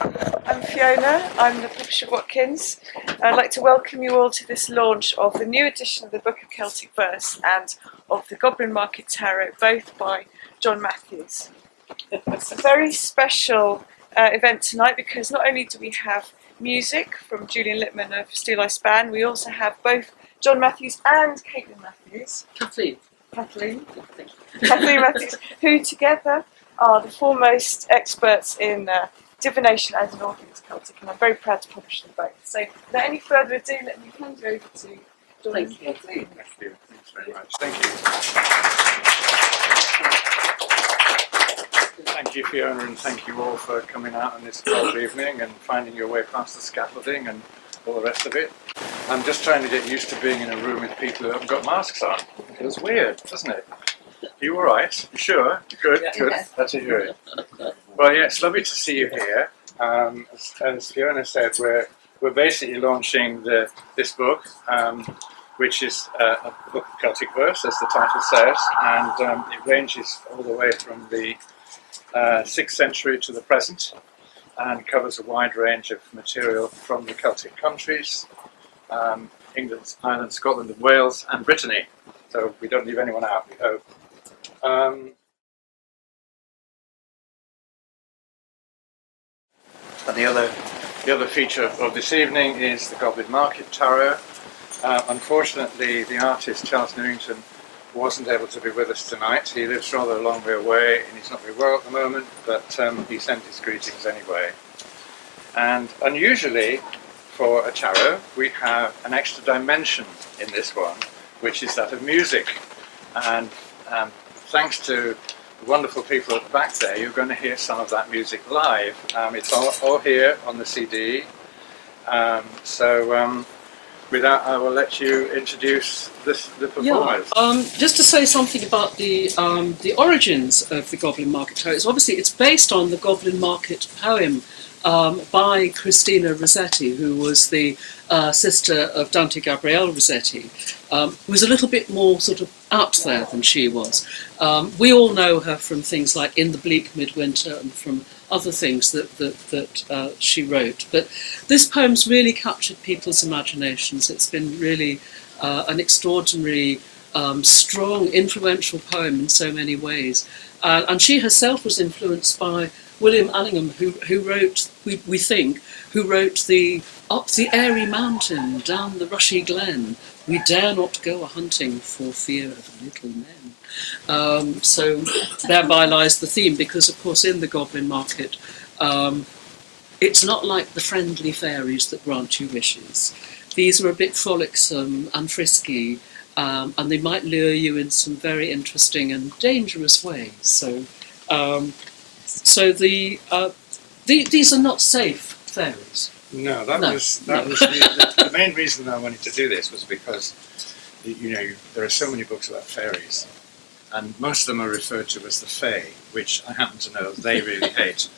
I'm Fiona, I'm the publisher of Watkins. I'd like to welcome you all to this launch of the new edition of the Book of Celtic Verse and of the Goblin Market Tarot, both by John Matthews. It's a very special event tonight because not only do we have music from Julian Littman of Steel Ice Band, we also have both John Matthews and Caitlin Matthews. Kathleen Matthews, who together are the foremost experts in divination and in all things Celtic, and I'm very proud to publish them both. So without any further ado, let me hand you over to John and Kathleen. Thank you. Thanks very much. Thank you. Thank you, Fiona, and thank you all for coming out on this cold evening and finding your way past the scaffolding and all the rest of it. I'm just trying to get used to being in a room with people who haven't got masks on. It feels weird, doesn't it? Are you all right? You sure? Good, good. That's a hear it. Well, yeah, it's lovely to see you here. As Fiona said, we're basically launching this book, which is a book of Celtic verse, as the title says, and it ranges all the way from the 6th century to the present, and covers a wide range of material from the Celtic countries, England, Ireland, Scotland, and Wales, and Brittany. So we don't leave anyone out, we hope. And the other feature of this evening is the Goblin Market Tarot. Unfortunately, the artist Charles Newington wasn't able to be with us tonight. He lives rather a long way away and he's not very well at the moment, but he sent his greetings anyway. And unusually for a tarot, we have an extra dimension in this one, which is that of music. And thanks to the wonderful people at the back there, you're going to hear some of that music live. It's all here on the CD. With that, I will let you introduce the performers. Yeah, just to say something about the origins of the Goblin Market Tarot. It's based on the Goblin Market poem by Christina Rossetti, who was the sister of Dante Gabriele Rossetti, who was a little bit more sort of out there than she was. We all know her from things like In the Bleak Midwinter and from other things that she wrote. But this poem's really captured people's imaginations. It's been really an extraordinary, strong, influential poem in so many ways. And she herself was influenced by William Allingham, who wrote, we think, who wrote the Up the airy mountain, down the rushy glen, we dare not go a-hunting for fear of little men. So thereby lies the theme, because of course in the Goblin Market, it's not like the friendly fairies that grant you wishes. These are a bit frolicsome and frisky, and they might lure you in some very interesting and dangerous ways. So these are not safe fairies. No, that was the main reason I wanted to do this was because there are so many books about fairies, and most of them are referred to as the Fae, which I happen to know they really hate.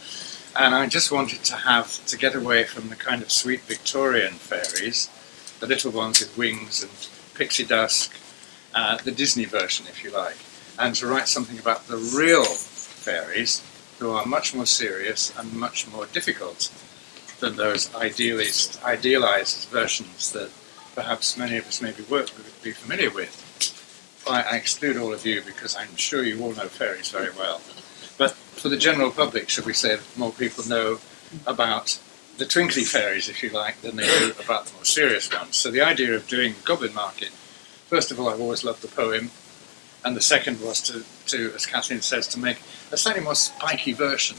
And I just wanted to get away from the kind of sweet Victorian fairies, the little ones with wings and pixie dust, the Disney version, if you like, and to write something about the real fairies, who are much more serious and much more difficult than those idealized versions that perhaps many of us maybe would be familiar with. I exclude all of you because I'm sure you all know fairies very well. But for the general public, should we say, that more people know about the twinkly fairies, if you like, than they do about the more serious ones. So the idea of doing Goblin Market, first of all, I've always loved the poem, and the second was to, as Kathleen says, to make a slightly more spiky version.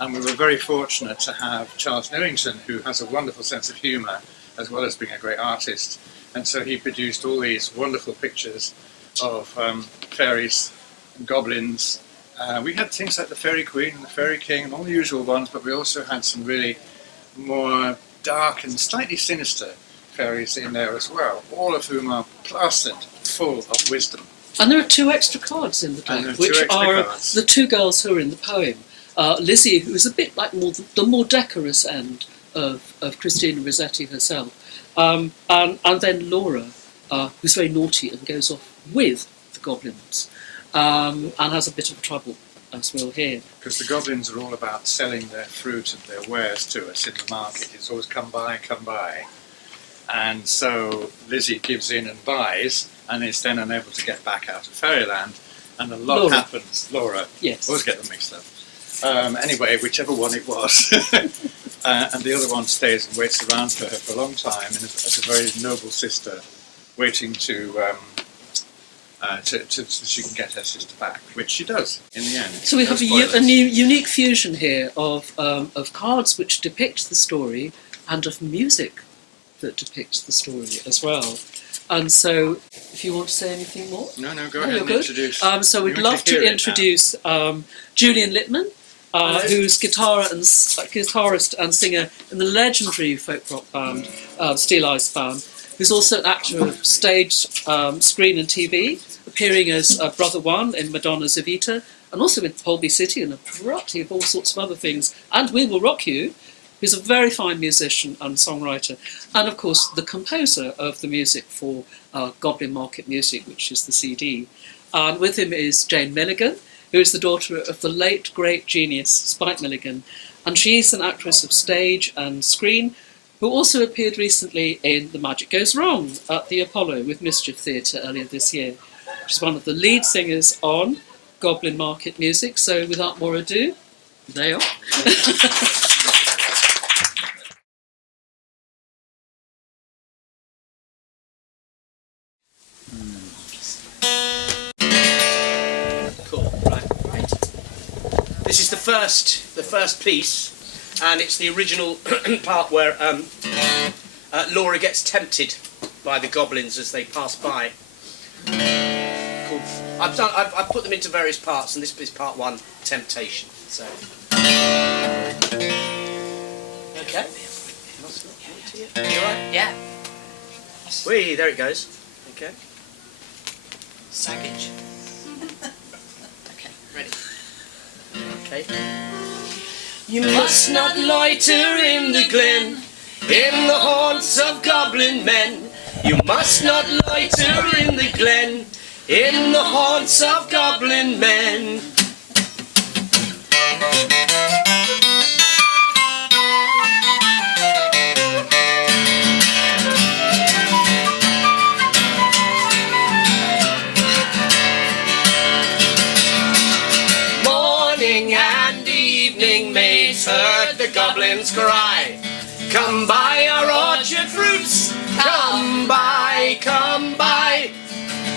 And we were very fortunate to have Charles Newington, who has a wonderful sense of humour, as well as being a great artist. And so he produced all these wonderful pictures of fairies and goblins. We had things like the Fairy Queen and the Fairy King and all the usual ones, but we also had some really more dark and slightly sinister fairies in there as well, all of whom are plastered full of wisdom. And there are 2 extra cards in the deck, which are the 2 girls who are in the poem. Lizzie, who is a bit like the more decorous end of Christina Rossetti herself, and then Laura, who's very naughty and goes off with the goblins, and has a bit of trouble as we'll hear. Because the goblins are all about selling their fruit and their wares to us in the market. It's always come by, come by. And so Lizzie gives in and buys, and is then unable to get back out of Fairyland, and a lot Laura. happens. Laura, Yes. always get them mixed up. Anyway, whichever one it was. And the other one stays and waits around for her for a long time, and as a very noble sister, waiting to so she can get her sister back, which she does in the end. So we have a new unique fusion here of cards which depict the story and of music that depicts the story as well. And so, if you want to say anything more? No, go Oh, ahead you're and good. introduce. So we'd We want love hear to it now. introduce Julian Littman, who's guitarist and singer in the legendary folk rock band Steel Eyes Band, who's also an actor of stage, screen and TV, appearing as Brother One in Madonna's Evita, and also in Holby City and a variety of all sorts of other things, and We Will Rock You, who's a very fine musician and songwriter, and of course the composer of the music for Goblin Market Music, which is the CD. And with him is Jane Milligan, who is the daughter of the late great genius Spike Milligan, and she's an actress of stage and screen, who also appeared recently in The Magic Goes Wrong at the Apollo with Mischief Theatre earlier this year. She's one of the lead singers on Goblin Market Music, so without more ado, there you are. Cool. Right. This is the first piece, and it's the original part where Laura gets tempted by the goblins as they pass by. Cool. I've put them into various parts, and this is part one, temptation. So. Okay. You alright? Yeah. Whee, there it goes. Okay. Saggage. Okay, ready. Okay. You must not loiter in the glen, in the haunts of goblin men. You must not loiter in the glen, in the haunts of goblin men. Morning and evening maids heard the goblins cry, come buy our orchard fruits, come buy, come buy.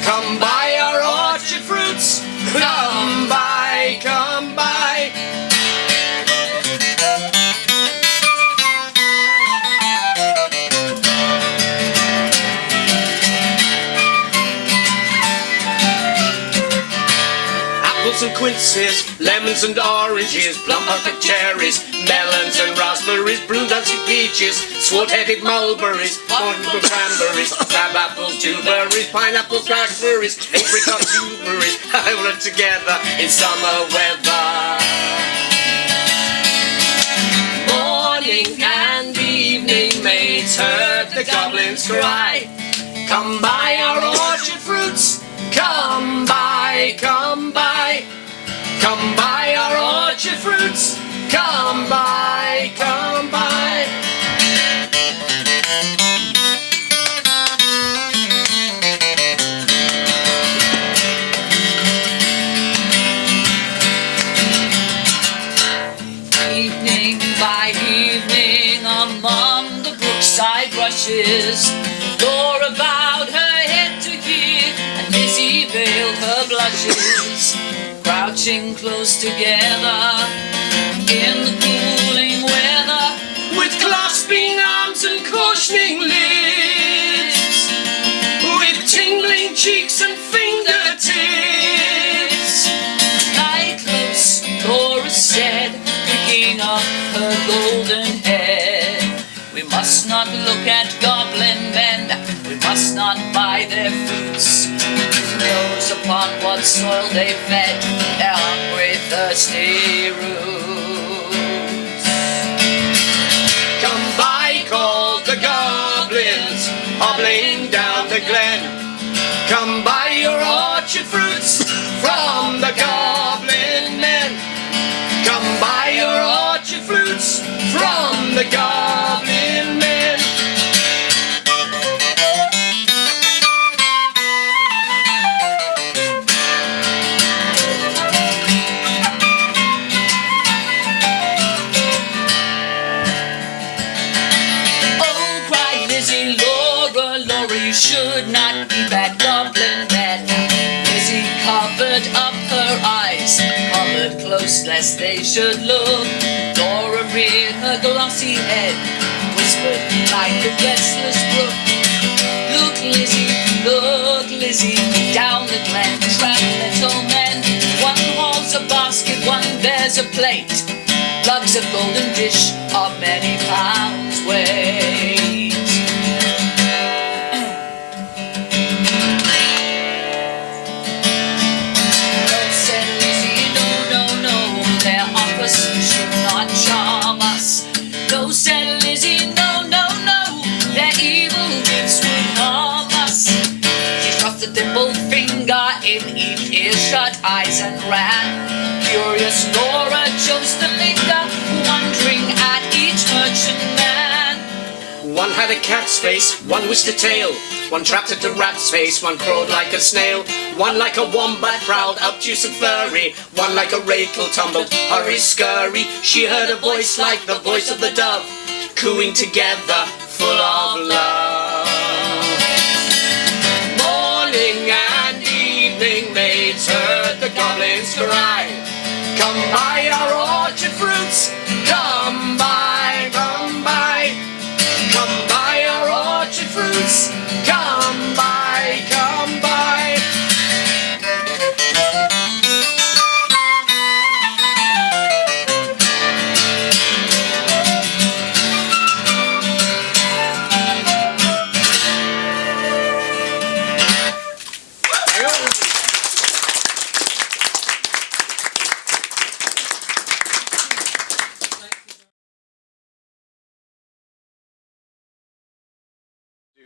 Come buy our orchard fruits, come buy, come buy. Apples and quinces, lemons and oranges, plum bucket cherries, melons and raspberries, blue dancing peaches, swart-headed mulberries, portable cranberries, crab apples, dewberries, pineapples, raspberries, apricots, blueberries, all are together in summer weather. Morning and evening maids heard the goblins cry, come buy our orchard fruits, come buy, come buy. Come buy our orchard fruits, come buy, come buy. Evening by evening among the brookside rushes, Laura bowed her head to hear, and Lizzie veiled her blushes. Crouching close together in the cooling weather, With clasping arms and cautioning lips, with tingling cheeks and fingertips. lie close, Laura said, picking up her golden head. We must not look at goblin men, we must not buy their fruits. Who knows upon what soil they fed their hungry, thirsty roots? Come by, called the goblins, hobbling down the glen. Come buy your orchard fruits from the goblin men. best they should look. Laura reared her glossy head, whispered like a restless brook. Look Lizzie, down the glen, trap little men. One hauls a basket, one bears a plate. Lugs a golden dish of many pounds weight. No, said Lizzie, no, their offers should not charm us. No, said Lizzie, no, their evil gifts would harm us. She thrust a dimpled finger in each earshot eyes and ran. Curious Laura chose to linger, wondering at each merchant man. One had a cat's face, one wished a tail. One trapped at a rat's face, one crawled like a snail. One like a wombat prowled, obtuse and furry. One like a ratel tumbled, hurry-scurry. She heard a voice like the voice of the dove, cooing together, full of love. Morning and evening maids heard the goblins cry. Come buy our orchard fruits, come buy, come buy. Come buy our orchard fruits, come buy, come buy.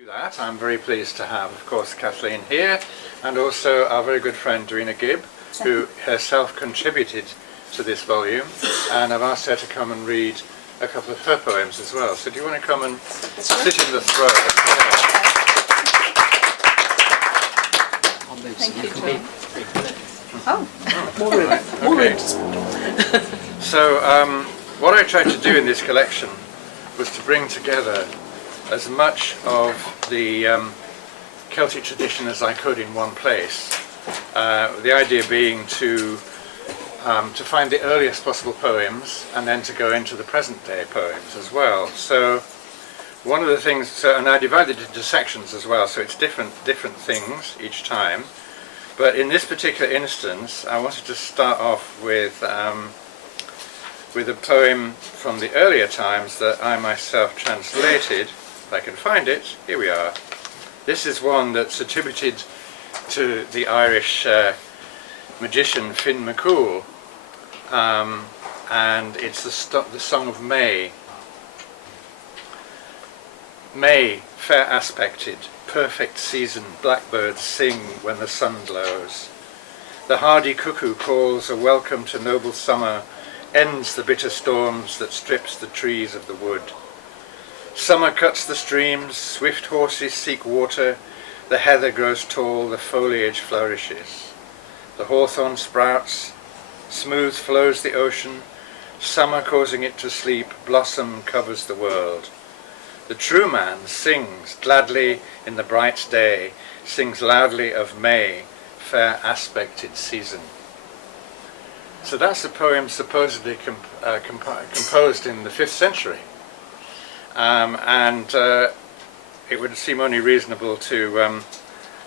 That. I'm very pleased to have, of course, Kathleen here, and also our very good friend Darina Gibb, who herself contributed to this volume, and I've asked her to come and read a couple of her poems as well. So do you want to come and sit in the throne? Thank you, John. Okay. So what I tried to do in this collection was to bring together as much of the Celtic tradition as I could in one place. The idea being to find the earliest possible poems and then to go into the present day poems as well. So one of the things, and I divided it into sections as well, so it's different things each time. But in this particular instance, I wanted to start off with a poem from the earlier times that I myself translated. If I can find it, here we are. This is one that's attributed to the Irish magician Finn McCool, and it's the Song of May. May, fair aspected, perfect season, blackbirds sing when the sun glows. The hardy cuckoo calls a welcome to noble summer, ends the bitter storms that strips the trees of the wood. Summer cuts the streams, swift horses seek water, the heather grows tall, the foliage flourishes. The hawthorn sprouts, smooth flows the ocean, summer causing it to sleep, blossom covers the world. The true man sings gladly in the bright day, sings loudly of May, fair aspected season. So that's a poem supposedly composed in the 5th century. And it would seem only reasonable to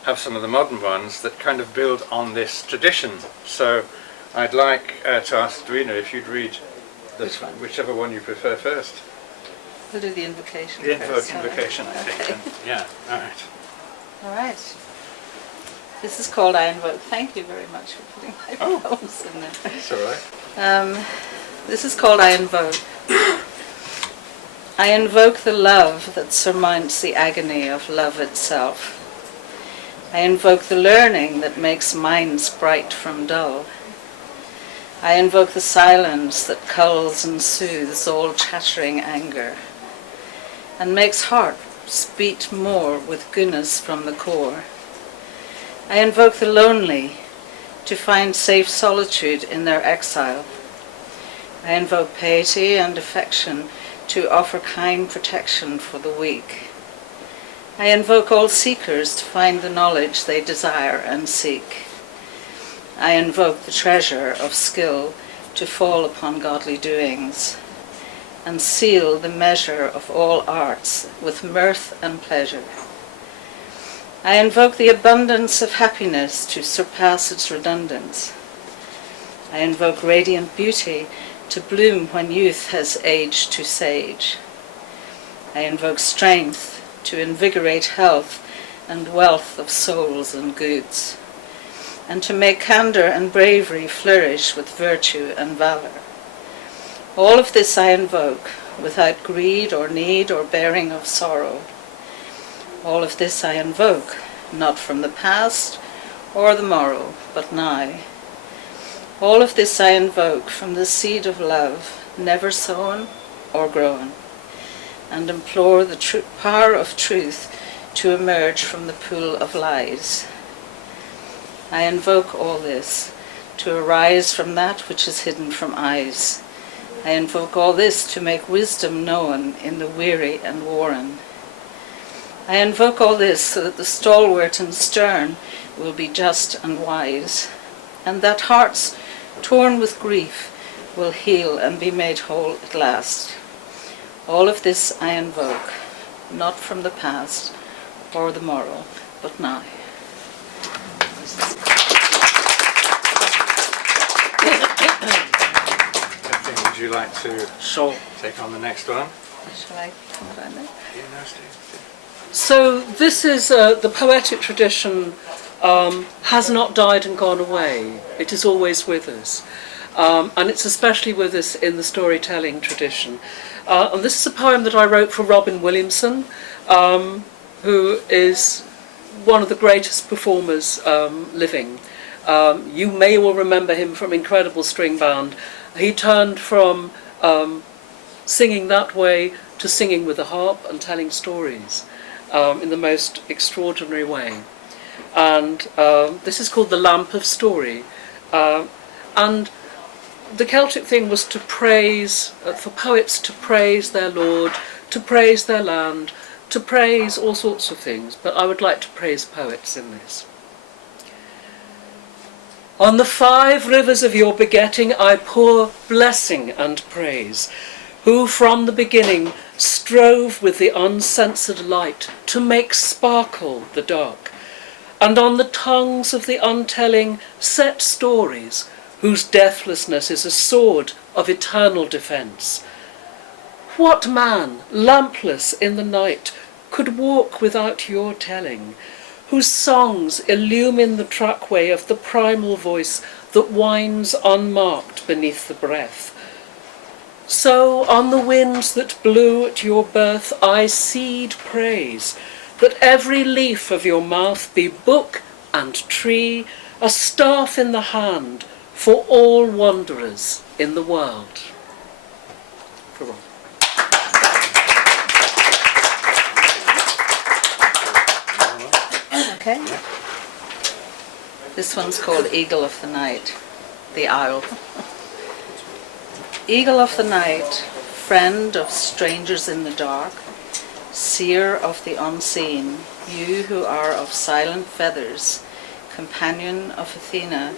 have some of the modern ones that kind of build on this tradition. So I'd like to ask Darina if you'd read whichever one you prefer first. We'll do the invocation The first. invocation, I think. Okay. Yeah, all right. All right. This is called I Invoke. Thank you very much for putting my poems in there. That's all right. This is called I Invoke. I invoke the love that surmounts the agony of love itself. I invoke the learning that makes minds bright from dull. I invoke the silence that culls and soothes all chattering anger, and makes hearts beat more with goodness from the core. I invoke the lonely to find safe solitude in their exile. I invoke piety and affection to offer kind protection for the weak. I invoke all seekers to find the knowledge they desire and seek. I invoke the treasure of skill to fall upon godly doings, and seal the measure of all arts with mirth and pleasure. I invoke the abundance of happiness to surpass its redundance. I invoke radiant beauty to bloom when youth has aged to sage. I invoke strength to invigorate health and wealth of souls and goods, and to make candor and bravery flourish with virtue and valor. All of this I invoke without greed or need or bearing of sorrow. All of this I invoke, not from the past or the morrow, but nigh. All of this I invoke from the seed of love, never sown or grown, and implore the power of truth to emerge from the pool of lies. I invoke all this to arise from that which is hidden from eyes. I invoke all this to make wisdom known in the weary and worn. I invoke all this so that the stalwart and stern will be just and wise, and that hearts torn with grief will heal and be made whole at last. All of this I invoke, not from the past or the morrow, but now. Kathleen, would you like to Sure. take on the next one? Shall I put on it? You know, Steve. So this is the poetic tradition has not died and gone away. It is always with us. And it's especially with us in the storytelling tradition. And this is a poem that I wrote for Robin Williamson, who is one of the greatest performers living. You may all remember him from Incredible String Band. He turned from singing that way to singing with a harp and telling stories in the most extraordinary way. And this is called The Lamp of Story. And the Celtic thing was to praise, for poets to praise their lord, to praise their land, to praise all sorts of things, but I would like to praise poets in this. On the 5 rivers of your begetting I pour blessing and praise, who from the beginning strove with the uncensored light to make sparkle the dark, and on the tongues of the untelling set stories, whose deathlessness is a sword of eternal defence. What man, lampless in the night, could walk without your telling, whose songs illumine the trackway of the primal voice that winds unmarked beneath the breath? So on the winds that blew at your birth I seed praise, that every leaf of your mouth be book and tree, a staff in the hand for all wanderers in the world. For all. Okay. This one's called Eagle of the Night, the owl. Eagle of the night, friend of strangers in the dark, seer of the unseen, you who are of silent feathers, companion of Athena,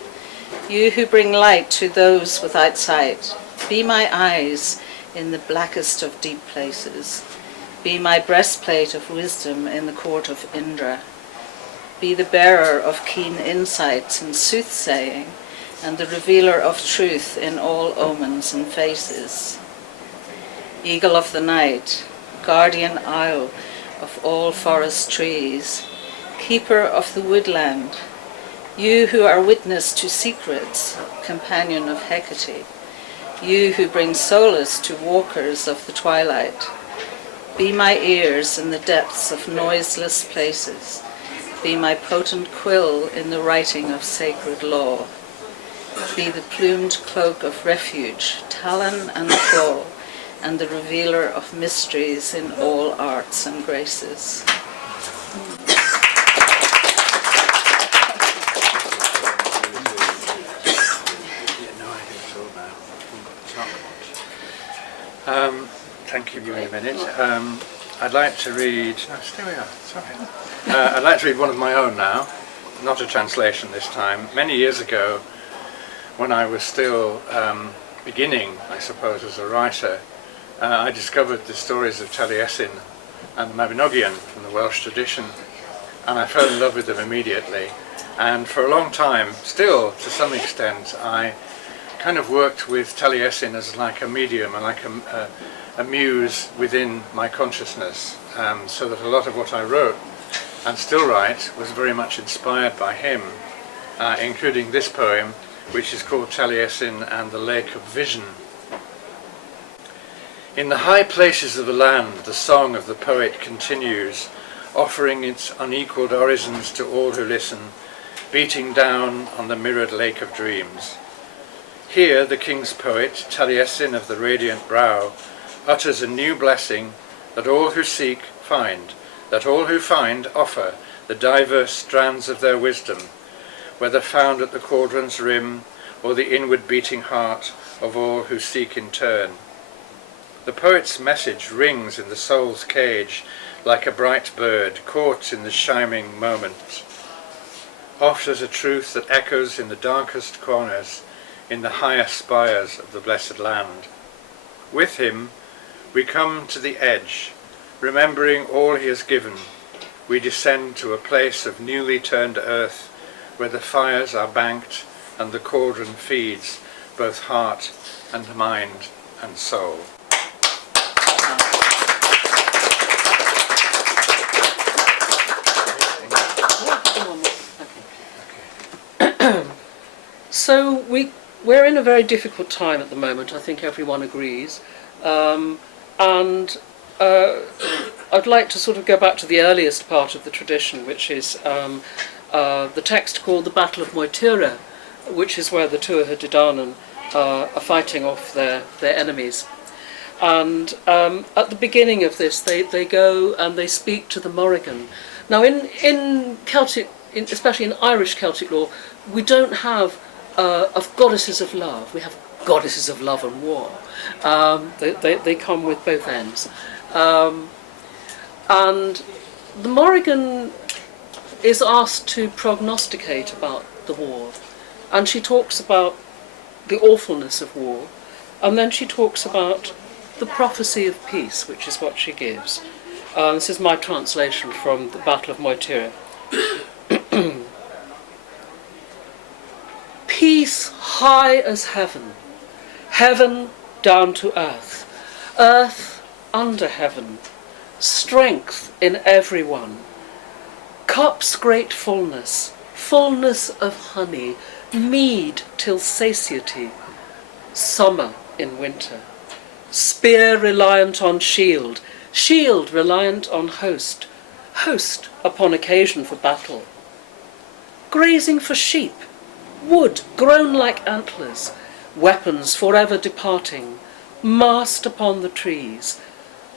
you who bring light to those without sight, be my eyes in the blackest of deep places, be my breastplate of wisdom in the court of Indra, be the bearer of keen insights and soothsaying, and the revealer of truth in all omens and faces. Eagle of the night, guardian owl of all forest trees, keeper of the woodland, you who are witness to secrets, companion of Hecate, you who bring solace to walkers of the twilight, be my ears in the depths of noiseless places, be my potent quill in the writing of sacred law, be the plumed cloak of refuge, talon and claw, and the revealer of mysteries in all arts and graces. Thank you in a minute. I'd like to read. No, still we are. Sorry. I'd like to read one of my own now, not a translation this time. Many years ago, when I was still beginning, I suppose, as a writer, I discovered the stories of Taliesin and the Mabinogion from the Welsh tradition, and I fell in love with them immediately. And for a long time, still to some extent, I kind of worked with Taliesin as like a medium and like a muse within my consciousness, so that a lot of what I wrote and still write was very much inspired by him, including this poem, which is called Taliesin and the Lake of Vision. In the high places of the land, the song of the poet continues, offering its unequalled orisons to all who listen, beating down on the mirrored lake of dreams. Here the king's poet, Taliesin of the radiant brow, utters a new blessing that all who seek find, that all who find offer the diverse strands of their wisdom, whether found at the cauldron's rim or the inward beating heart of all who seek in turn. The poet's message rings in the soul's cage like a bright bird caught in the shining moment, offers a truth that echoes in the darkest corners, in the higher spires of the blessed land. With him we come to the edge, remembering all he has given. We descend to a place of newly turned earth, where the fires are banked and the cauldron feeds both heart and mind and soul. So we're in a very difficult time at the moment, I think everyone agrees. And I'd like to sort of go back to the earliest part of the tradition, which is the text called the Battle of Moytura, which is where the Tuatha De Danann are fighting off their enemies. And at the beginning of this, they go and they speak to the Morrigan. Now, in Celtic, especially in Irish Celtic lore, we don't have of goddesses of love. We have goddesses of love and war. They come with both ends. And the Morrigan is asked to prognosticate about the war. And she talks about the awfulness of war. And then she talks about the prophecy of peace, which is what she gives. This is my translation from the Battle of Moytura. Peace high as heaven, heaven down to earth, earth under heaven, strength in everyone, cups great fullness, fullness of honey, mead till satiety, summer in winter, spear reliant on shield, shield reliant on host, host upon occasion for battle, grazing for sheep, wood grown like antlers, weapons forever departing, mast upon the trees,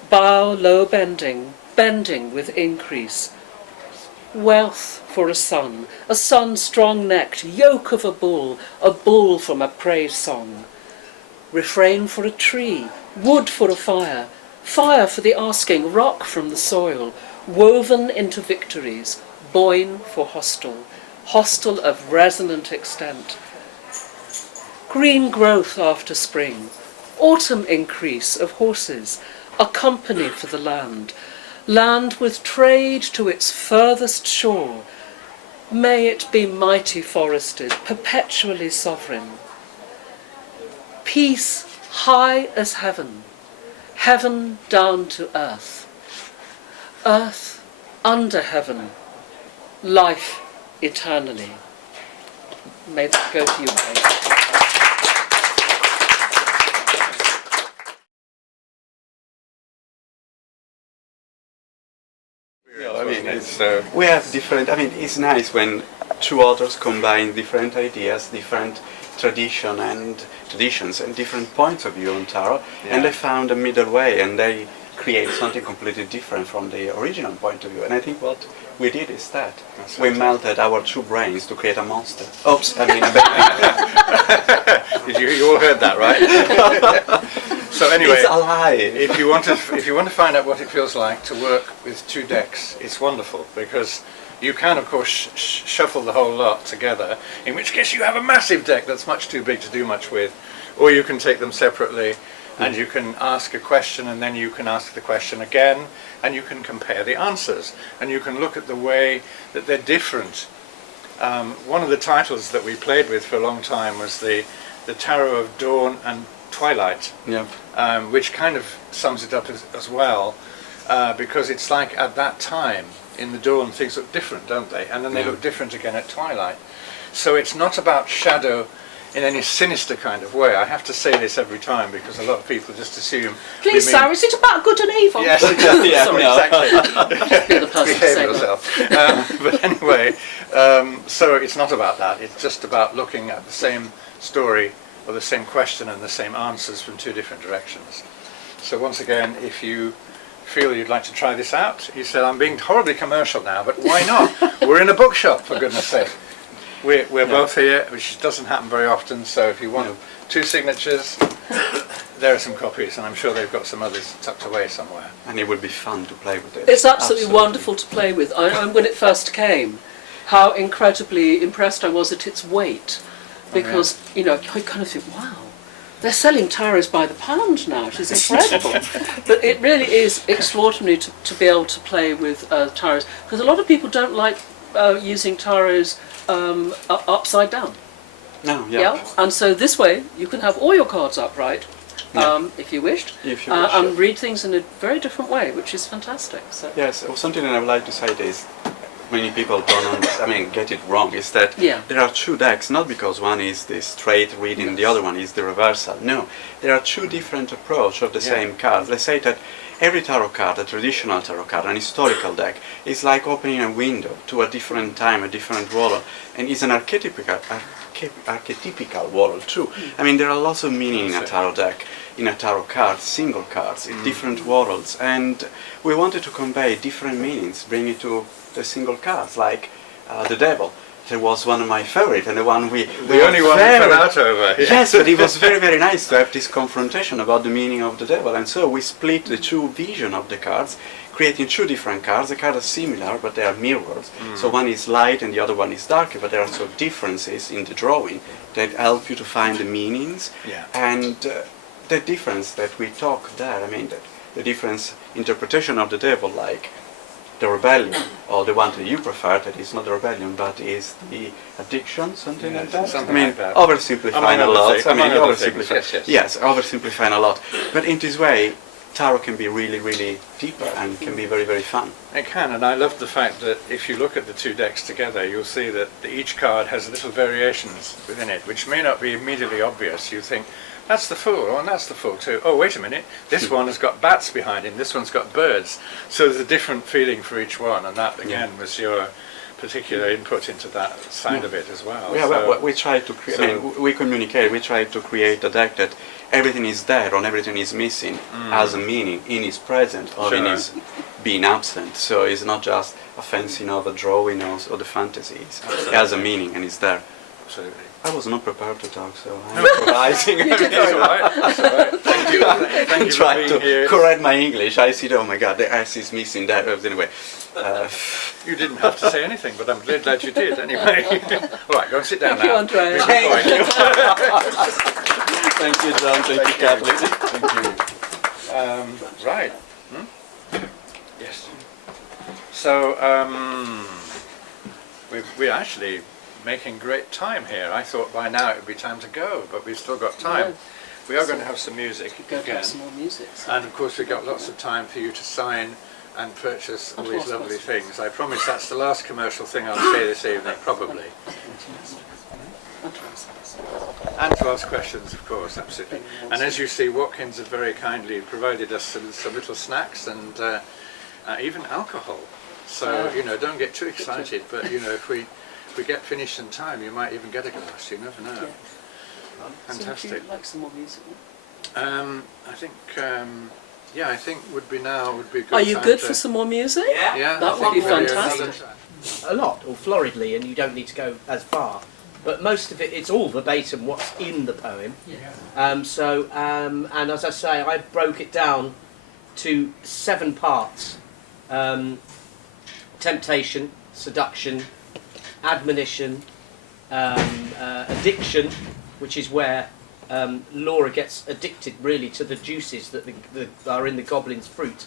bough low bending, bending with increase, wealth for a son strong-necked, yoke of a bull from a praise song, refrain for a tree, wood for a fire, fire for the asking, rock from the soil, woven into victories, boyne for hostel, hostel of resonant extent, green growth after spring, autumn increase of horses, a company for the land, land with trade to its furthest shore, may it be mighty forested, perpetually sovereign, peace high as heaven, heaven down to earth, earth under heaven, life eternally. May that go to you, Kate. I mean, we have different. I mean, it's nice when two authors combine different ideas, different traditions, and different points of view on tarot, and they found a middle way, and they create something completely different from the original point of view. And I think what we did is that we melted our two brains to create a monster. Oops, I mean a baby. You all heard that, right? So anyway, it's alive. if you want to find out what it feels like to work with two decks, it's wonderful, because you can, of course, shuffle the whole lot together, in which case you have a massive deck that's much too big to do much with. or you can take them separately and you can ask a question and then you can ask the question again and you can compare the answers and you can look at the way that they're different. One of the titles that we played with for a long time was the Tarot of Dawn and Twilight, Yeah. which kind of sums it up as well, because it's like at that time in the dawn things look different, don't they? And then they Yeah. look different again at twilight. So it's not about shadow in any sinister kind of way. I have to say this every time because a lot of people just assume. Please, we mean- sir, is it about good and evil? Yes, exactly. Yeah, Sorry, no. exactly. You're the person to Behave say that. yourself. But anyway, so it's not about that. It's just about looking at the same story or the same question and the same answers from two different directions. So once again, if you feel you'd like to try this out, he said, I'm being horribly commercial now, but why not? We're in a bookshop, for goodness sake. We're both here, which doesn't happen very often, so if you want two signatures, there are some copies, and I'm sure they've got some others tucked away somewhere. And it would be fun to play with it. It's absolutely wonderful to play with. When it first came, how incredibly impressed I was at its weight. Because, you know, I kind of think, wow, they're selling tarots by the pound now. It is incredible. But it really is extraordinary to be able to play with tarots. Because a lot of people don't like using tarots upside down. No, Yeah. And so this way, you can have all your cards upright, if you wished, If you wish, and yeah. read things in a very different way, which is fantastic. So. Yes, something that I would like to say is many people get it wrong, is that Yeah. there are two decks, not because one is the straight reading, the other one is the reversal. No, there are two different approaches of the same card. Let's say that every tarot card, a traditional tarot card, an historical deck, is like opening a window to a different time, a different world, and is an archetypical world too. I mean, there are lots of meaning in a tarot deck, in a tarot card, single cards, in different worlds, and we wanted to convey different meanings, bring it to the single cards, like the devil. It was one of my favorite, and the one we The only one we fell out over. Yes, but it was very, very nice to have this confrontation about the meaning of the devil, and so we split the two vision of the cards, creating two different cards. The cards are similar, but they are mirrors. So one is light and the other one is darker, but there are also differences in the drawing that help you to find the meanings. Yeah. And the difference that we talk there, I mean, the difference interpretation of the devil, like the rebellion, or the one that you prefer, that is not the rebellion, but is the addiction, something Yes, like that. something I mean, like that. oversimplifying a lot. Among other things, yes. Yes, oversimplifying a lot. But in this way, tarot can be really, really deeper and can be very, very fun. It can, and I love the fact that if you look at the two decks together, you'll see that each card has little variations within it, which may not be immediately obvious. You think, that's the Fool, oh, and that's the Fool too. Oh, wait a minute, this one has got bats behind him, this one's got birds. So there's a different feeling for each one, and that, again, was your particular input into that side of it as well. Yeah, So- well, we try to create, I mean, we communicate, we try to create a deck that everything is there and everything is missing has a meaning in its present or in Sure. its being absent. So it's not just a fancy of a drawing or the fantasies. It has a meaning and it's there. Absolutely. I was not prepared to talk, so I'm improvising. That's all right, that's all right. Thank you, thank you for Try being to here. correct my English. I see, oh my god, the S is missing there. Anyway, You didn't have to say anything, but I'm glad you did anyway. All right, go and sit down Thank you, now. Andrea. Make a point. thank you, John. Thank you, Kathleen. Thank you. Right. Yes. So we're actually making great time here. I thought by now it would be time to go, but we've still got time. Yeah. We are going to have some music Go to again, have some more music. So. and of course we've got lots of time for you to sign and purchase all Of these course, lovely yes. things. I promise that's the last commercial thing I'll say this evening, probably. And to ask questions, of course, absolutely. And as you see, Watkins have very kindly provided us some little snacks and even alcohol. So, you know, don't get too excited, but, you know, if we get finished in time, you might even get a glass, you never know. Fantastic. So would you like some more music? I think, yeah, I think would be a good Are you time good to- for some more music? Yeah, That I would think be we'll do fantastic. another time. A lot, or floridly, and you don't need to go as far. But most of it, it's all verbatim what's in the poem. And as I say, I broke it down to 7 parts. Temptation, seduction, admonition, addiction, which is where Laura gets addicted really to the juices that are in the goblin's fruit.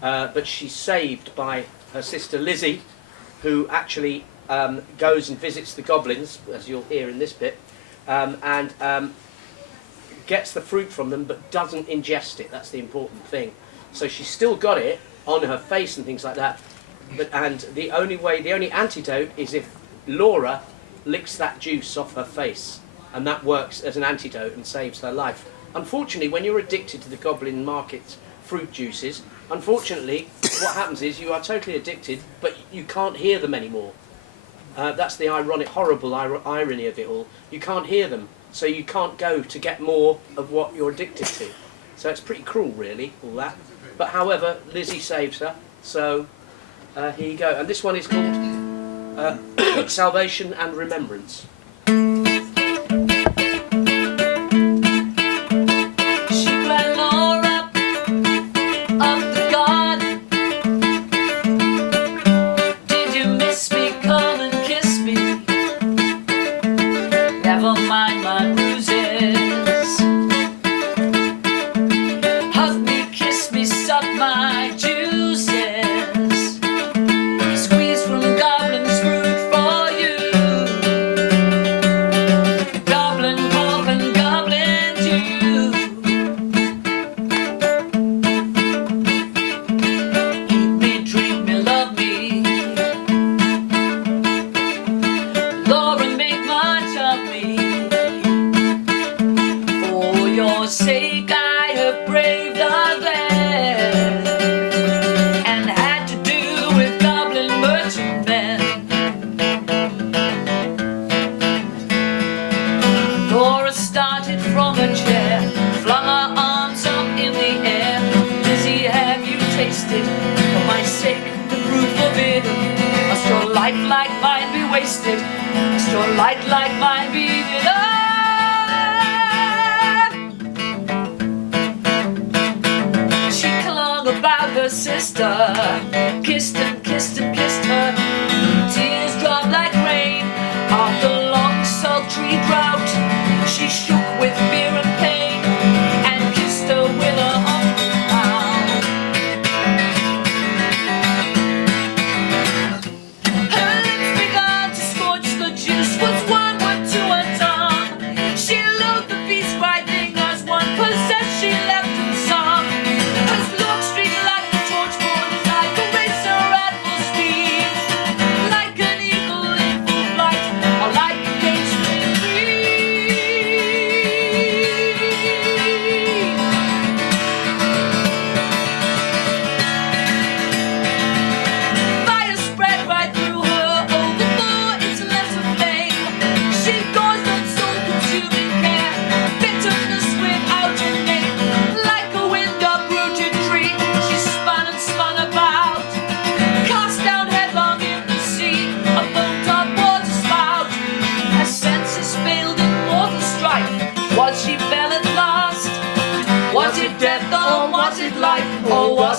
But she's saved by her sister Lizzie, who actually goes and visits the goblins, as you'll hear in this bit, and gets the fruit from them, but doesn't ingest it. That's the important thing. So she's still got it on her face and things like that. And the only antidote is if Laura licks that juice off her face, and that works as an antidote and saves her life. Unfortunately, when you're addicted to the Goblin Market fruit juices, unfortunately, what happens is you are totally addicted, but you can't hear them anymore. That's the horrible irony of it all. You can't hear them, so you can't go to get more of what you're addicted to. So it's pretty cruel, really, all that. But however, Lizzie saves her, so here you go. And this one is called Salvation and Remembrance.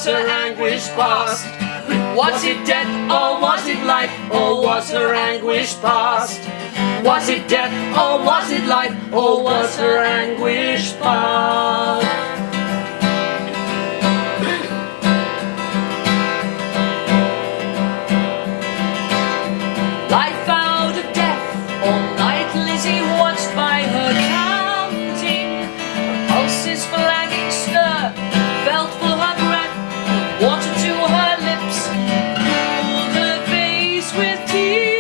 Was her anguish past? Was it death or was it life? Or was her anguish past? Was it death or was it life? Or was her anguish past? Life out of death, all night Lizzie watched by her counting. Her pulses flagging stir, felt for her breath, water to her lips, cooled her face with tears.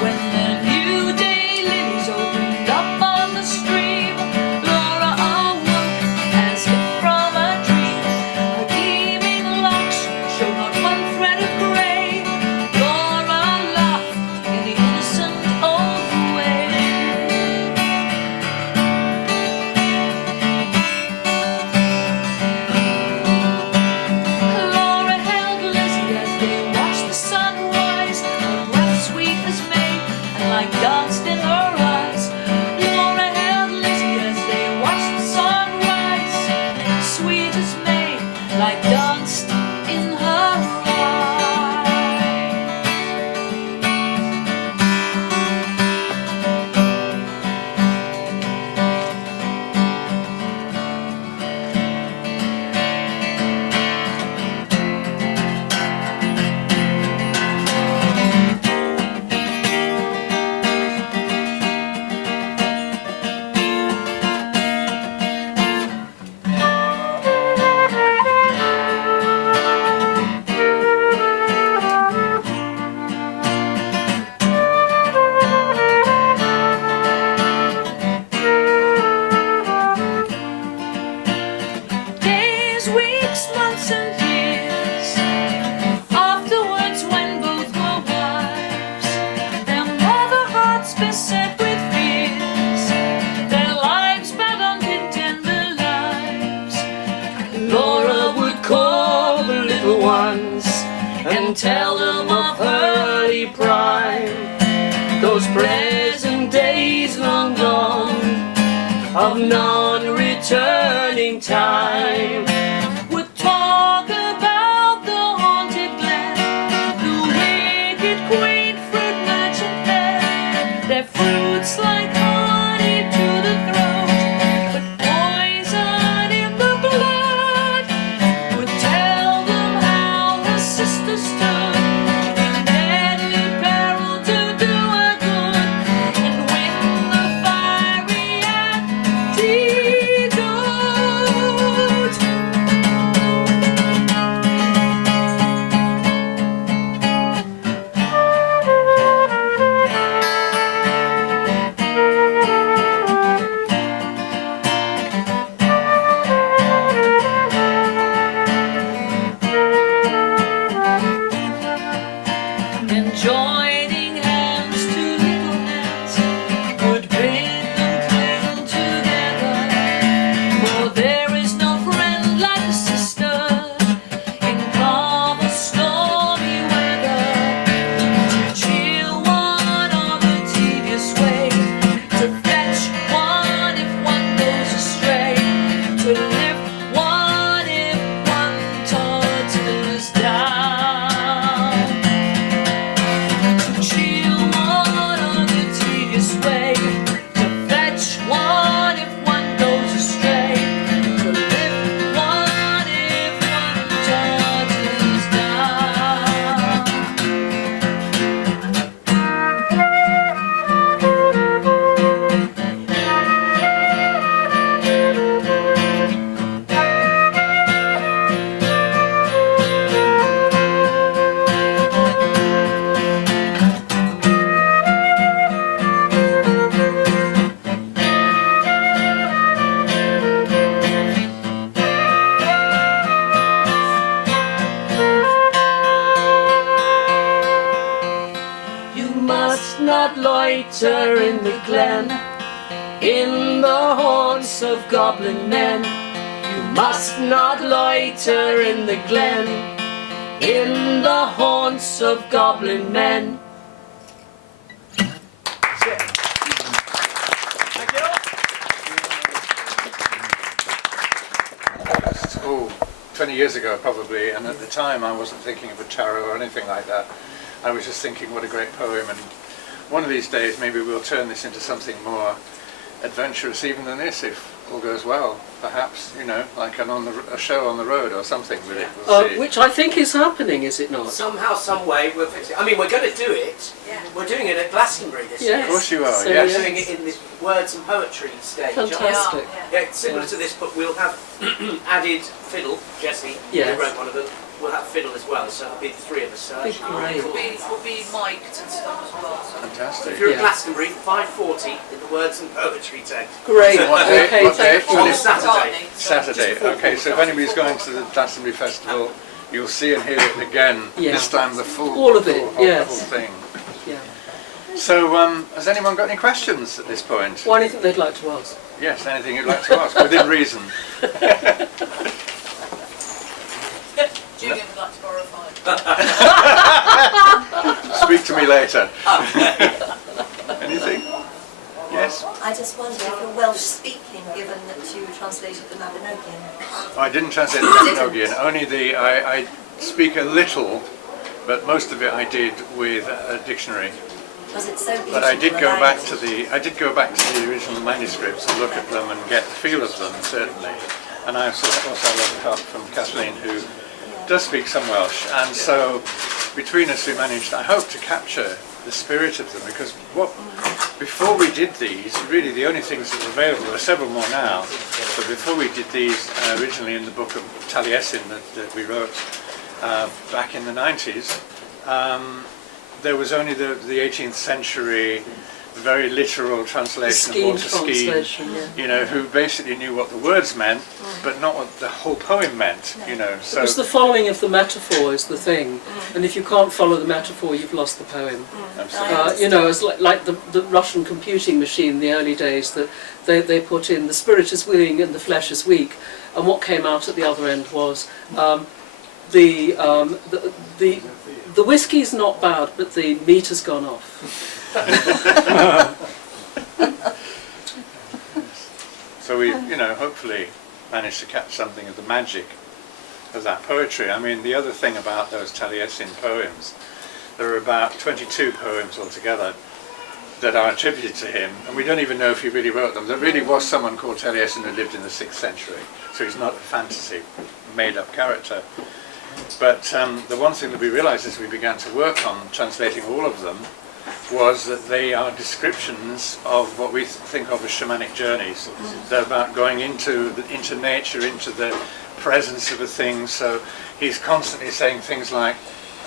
When the new day lilies opened up on the stream, Laura awoke as if from a dream. Her days, weeks, months and years. Afterwards, when both were wives, their mother hearts beset with fears, their lives bound in tender lives. Laura would call the little ones and tell them of her early prime, those present days long gone, of non-returning time. Would talk about the haunted glen, the wicked quaint fruit merchant there, their fruits like honey to the throat, but poison in the blood. Would tell them how her sister stood in deadly peril to do her good, and win the fiery antidote. And joining hands to little hands would bid them cling together. For there is no friend like a sister in calm or stormy weather, to cheer one on the tedious way, to fetch one if one goes astray, to lift one if one totters down. To cheer one on the tedious way, to fetch one if one goes astray, to lift one if one totters down. You must not loiter in the glen, in the haunts of goblin men. You must not loiter in the glen, in the haunts of goblin men. Oh, 20 years ago probably, and at the time I wasn't thinking of a tarot or anything like that. I was just thinking what a great poem, and one of these days maybe we'll turn this into something more adventurous even than this, if all goes well, perhaps, you know, like a show on the road or something with it. We'll see. Which I think is happening, is it not? Somehow, some way, we'll fix it. I mean, we're going to do it. Yeah. We're doing it at Glastonbury this Yes. year. Of course you are, So, yes. We're doing it in this words and poetry stage. Fantastic. Yeah, it's similar to this, but we'll have added fiddle. Jessie, Yes. who wrote one of them, will have fiddle as well, so it'll be the three of us. So Be that should be great. cool. Will be mic'd and stuff as well. So. Fantastic. If you're Yeah. at Glastonbury, 5:40 in the words and poetry tent. Great. What day? Okay, What day? thank you. On Saturday. Saturday. Okay, so if anybody's going to the Glastonbury Festival, you'll see and hear it again. Yeah. This time the full, All of it, full, yes. full thing. Yeah. So, has anyone got any questions at this point? Well, anything they'd like to ask? Yes, anything you'd like to ask, within reason. Julian would like to borrow 5. Speak to me later. Anything? Yes? I just wonder if you're Welsh speaking, given that you translated the Mabinogion. I didn't translate the Mabinogion, only I speak a little, but most of it I did with a dictionary. Was it so beautiful? But I did the go back language? to the original manuscripts and look at them and get the feel of them, certainly. And I also love help from Kathleen, who does speak some Welsh, and so between us we managed, I hope, to capture the spirit of them, because before we did these, really the only things that were available, there are several more now, but before we did these, originally in the book of Taliesin that we wrote back in the 90s, there was only the 18th century very literal translation of Skene Walter Skene, translation, yeah. you know, who basically knew what the words meant, but not what the whole poem meant, you know. So Because the following of the metaphor is the thing, and if you can't follow the metaphor, you've lost the poem. absolutely. You know, it's like the Russian computing machine in the early days that they put in, the spirit is willing and the flesh is weak, and what came out at the other end was the whiskey's not bad, but the meat has gone off. So we, you know, hopefully managed to catch something of the magic of that poetry. I mean, the other thing about those Taliesin poems, there are about 22 poems altogether that are attributed to him, and we don't even know if he really wrote them. There really was someone called Taliesin who lived in the 6th century, so he's not a fantasy, made-up character. But the one thing that we realised as we began to work on translating all of them was that they are descriptions of what we think of as shamanic journeys. They're about going into nature, into the presence of a thing. So he's constantly saying things like,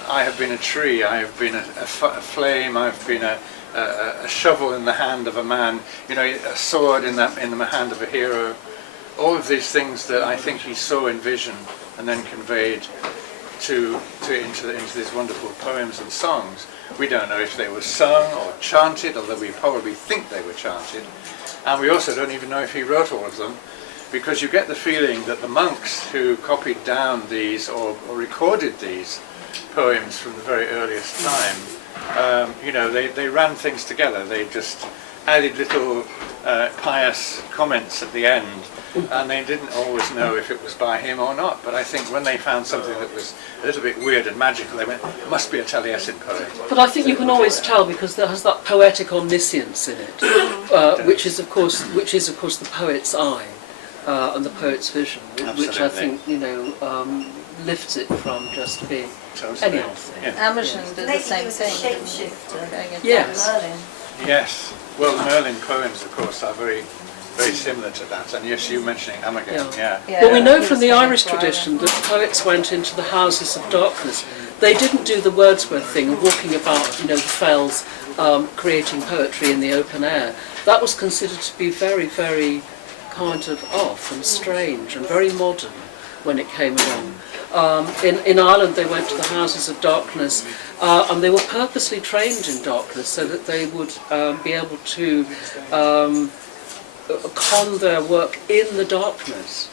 I have been a tree, I have been a flame, I've been a shovel in the hand of a man, you know, a sword in the hand of a hero. All of these things that I think he saw in vision and then conveyed into these wonderful poems and songs. We don't know if they were sung or chanted, although we probably think they were chanted. And we also don't even know if he wrote all of them, because you get the feeling that the monks who copied down these or recorded these poems from the very earliest time, you know, they ran things together. They just added little pious comments at the end, and they didn't always know if it was by him or not. But I think when they found something that was a little bit weird and magical, they went, it must be a Taliesin poem. But I think you can always tell because there has that poetic omniscience in it, which is of course the poet's eye and the poet's vision, which I Absolutely. think, you know, lifts it from just being Totally. any old thing. Yeah. Amazon did the Maybe same he was a thing. shapeshifter. Going into Yes. Merlin. Yes. Well, the Merlin poems, of course, are very, very similar to that. And yes, you mentioning Amagen, yeah. Yeah. Well, we know He from was the going Irish to tradition Ireland. that poets went into the houses of darkness. They didn't do the Wordsworth thing of walking about, you know, the fells, creating poetry in the open air. That was considered to be very, very kind of off and strange and very modern when it came along. In Ireland, they went to the houses of darkness, and they were purposely trained in darkness so that they would be able to con their work in the darkness.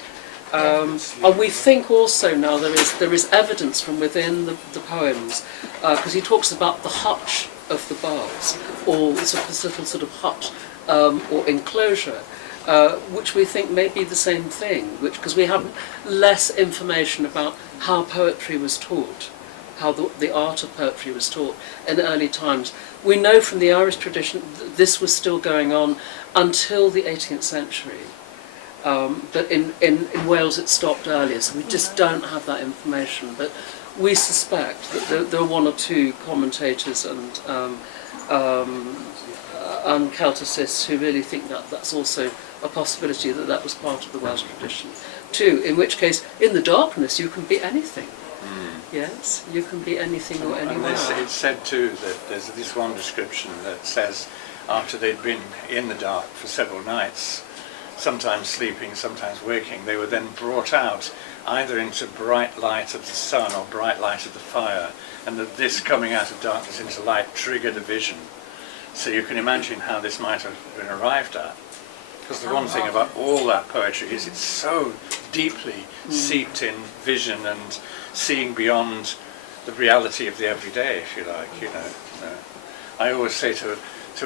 And we think also now there is evidence from within the poems, because he talks about the hutch of the bards, or this little sort of hut or enclosure, which we think may be the same thing, because we have less information about how poetry was taught, how the art of poetry was taught in early times. We know from the Irish tradition that this was still going on until the 18th century. But in Wales it stopped earlier, so we just don't have that information. But we suspect that there are one or two commentators and Celticists who really think that that's also a possibility, that was part of the Welsh tradition too, in which case in the darkness you can be anything. Yes, you can be anything or And anywhere. it's said too that there's this one description that says after they'd been in the dark for several nights, sometimes sleeping, sometimes waking, they were then brought out either into bright light of the sun or bright light of the fire, and that this coming out of darkness into light triggered a vision. So you can imagine how this might have been arrived at. Because the one thing about all that poetry is it's so deeply seeped in vision and seeing beyond the reality of the everyday, if you like, you know. I always say to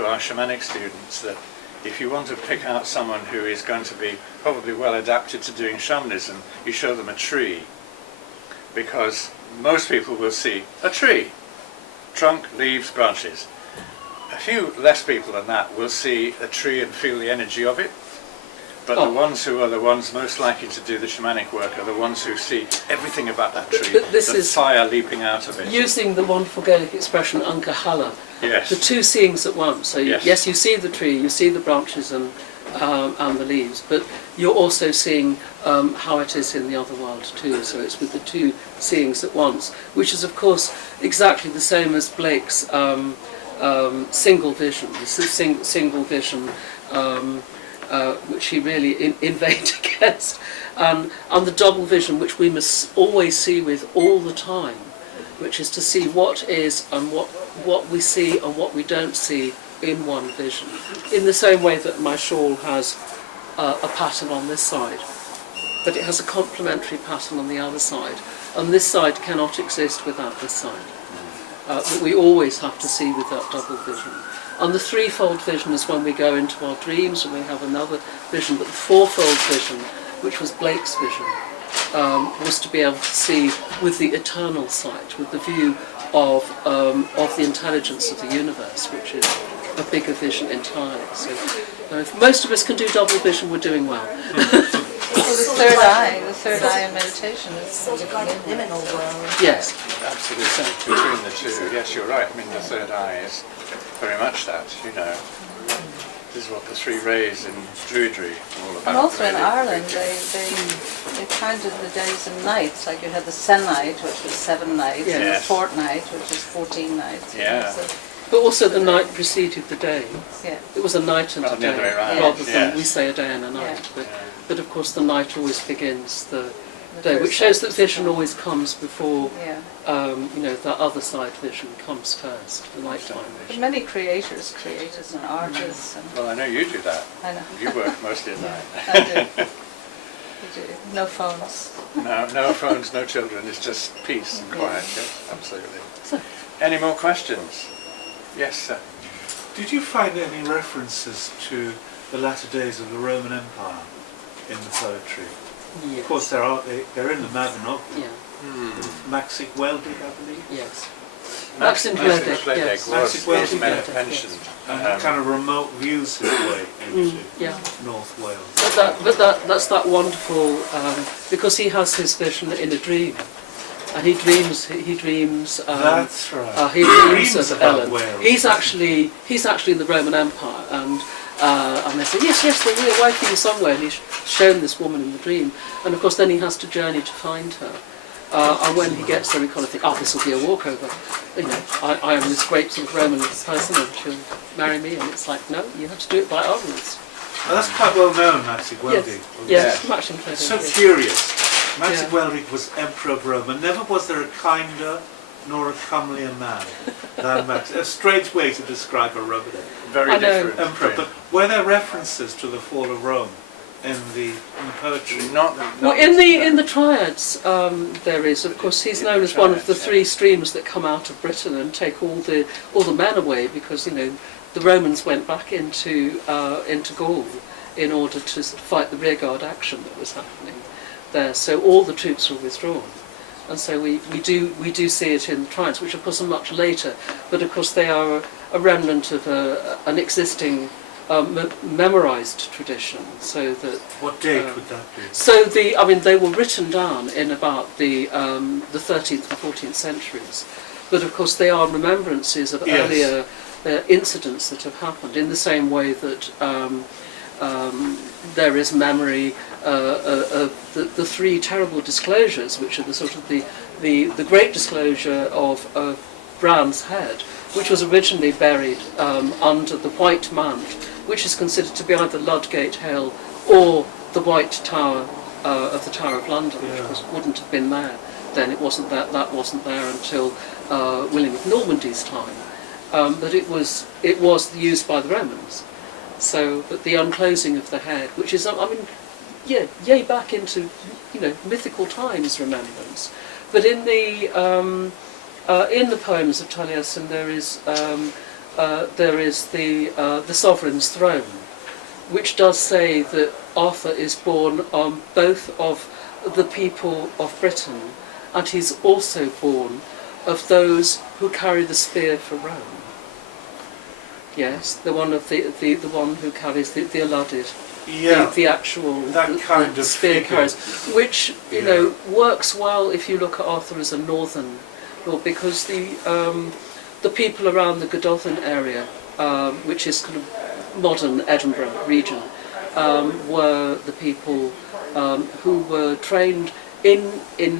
our shamanic students that if you want to pick out someone who is going to be probably well adapted to doing shamanism, you show them a tree. Because most people will see a tree, trunk, leaves, branches. A few less people than that will see a tree and feel the energy of it. But the ones who are the ones most likely to do the shamanic work are the ones who see everything about that tree, But this the is fire leaping out of it. using the wonderful Gaelic expression Ancahala. Yes. The two seeings at once. So Yes. yes, you see the tree, you see the branches and the leaves, but you're also seeing how it is in the other world too. So it's with the two seeings at once, which is of course exactly the same as Blake's single vision, single vision, which he really inveighed against, and the double vision, which we must always see with all the time, which is to see what is and what we see and what we don't see in one vision. In the same way that my shawl has a pattern on this side, but it has a complementary pattern on the other side, and this side cannot exist without this side. That we always have to see with that double vision. And the threefold vision is when we go into our dreams and we have another vision, but the fourfold vision, which was Blake's vision, was to be able to see with the eternal sight, with the view of the intelligence of the universe, which is a bigger vision entirely. So if most of us can do double vision, we're doing well. Well, the third eye in meditation is Sort of like a liminal world. Yes. Absolutely. Between the two, yes, you're right. I mean, the third eye is very much that, you know. This is what the three rays in Druidry are all about. And also in really. Ireland, they counted the days and nights. Like you had the Sennight, which was 7 nights, and the Yes. fortnight, which is 14 nights. Yeah. So, But also the night preceded the day. yeah. It was a night and Well, a the other way day, around, rather than yes. we say a day and a night. Yeah. But of course the night always begins the The day, first which shows that night. vision always comes before, Yeah. that other side vision comes first, the nighttime But vision. many creators and artists, and Well, I know you do that. I know. You work mostly at night. I do. I do. No phones. No phones, no children. It's just peace and quiet. Yes, absolutely. Any more questions? Yes, sir. Did you find any references to the latter days of the Roman Empire in the poetry? Yes. Of course, they're in the Mabinogi. Yeah. Maxic Weldig, I believe. Yes. Maxim Gledek, yes. Maxim was Gledek, mentioned. And kind of remote views his way into Yeah. North Wales. That's that wonderful, because he has his vision in a dream, and he dreams. That's right. He dreams Dreams of about Ellen. Wales. He's actually in the Roman Empire, and they say yes, we're waiting you somewhere, and he's shown this woman in the dream, and of course then he has to journey to find her. And when he gets there, he kind of thinks, this will be a walkover. You know, I am this great sort of Roman person, and she'll marry me. And it's like, no, you have to do it by our rules. Well, that's quite well known, Maxic Weldig. Yes, Maxim Gledek. So yes. curious. Maxic Yeah. Weldig was Emperor of Rome, and never was there a kinder nor a comelier man than Max. A strange way to describe a Roman Very I know. different. emperor. But were there references to the fall of Rome in the poetry? Not Well, in the Triads, there is. Of course, he's known as one of the three streams that come out of Britain and take all the men away, because the Romans went back into Gaul in order to fight the rearguard action that was happening there. So all the troops were withdrawn, and so we do see it in the Triads, which of course are much later, but of course they are a remnant of an existing memorized tradition. So that What date would that be? so they were written down in about the 13th and 14th centuries, but of course they are remembrances of Yes. earlier incidents that have happened, in the same way that there is memory of the three terrible disclosures, which are the sort of the great disclosure of Bran's Head, which was originally buried under the White Mount, which is considered to be either Ludgate Hill or the White Tower of the Tower of London, which of course wouldn't have been there then. It wasn't that wasn't there until William of Normandy's time, but it was used by the Romans. So, but the unclosing of the head, which is yay back into mythical times remembrance, but in the poems of Taliesin there is the sovereign's throne, which does say that Arthur is born both of the people of Britain, and he's also born of those who carry the spear for Rome. Yes, the one who carries the aludid, the actual That kind of spear figure. carries, which works well if you look at Arthur as a northern lord, because the people around the Godolphin area, which is kind of modern Edinburgh region, were the people who were trained in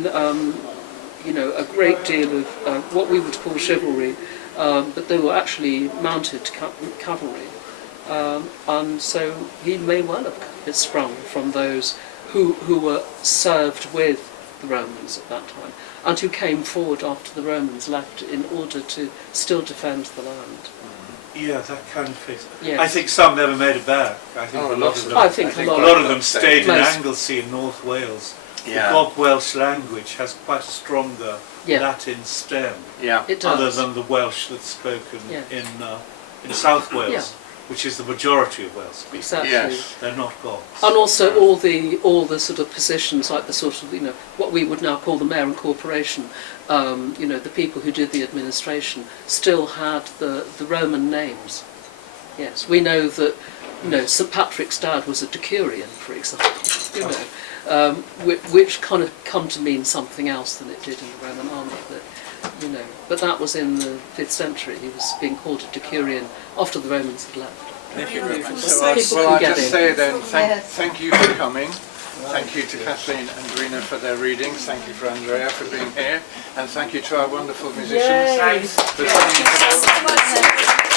a great deal of what we would call chivalry, but they were actually mounted cavalry. And so he may well have sprung from those who were served with the Romans at that time, and who came forward after the Romans left in order to still defend the land. Yeah, that kind of fits. Yes. I think some never made it back. I think a lot of them. I think a a lot of them most. stayed in Anglesey in North Wales. Yeah. The Gob Welsh language has quite a stronger Yeah. Latin stem, Yeah. It does. other than the Welsh that's spoken Yeah. in South Wales, Yeah. which is the majority of Welsh speakers. Exactly. Yes. They're not Gobs. And also all the sort of positions, like the sort of, what we would now call the mayor and corporation, the people who did the administration still had the Roman names. Yes, we know that, St Patrick's dad was a decurion, for example, which kind of come to mean something else than it did in the Roman army. But that was in the 5th century. He was being called a decurion after the Romans had left. Thank you very much. So people Well, can I'll get just in. say then, Yes. thank you for coming. Thank you to Kathleen and Rena for their readings. Thank you for Andrea for being here. And thank you to our wonderful musicians Yay. for singing. Thank you so much.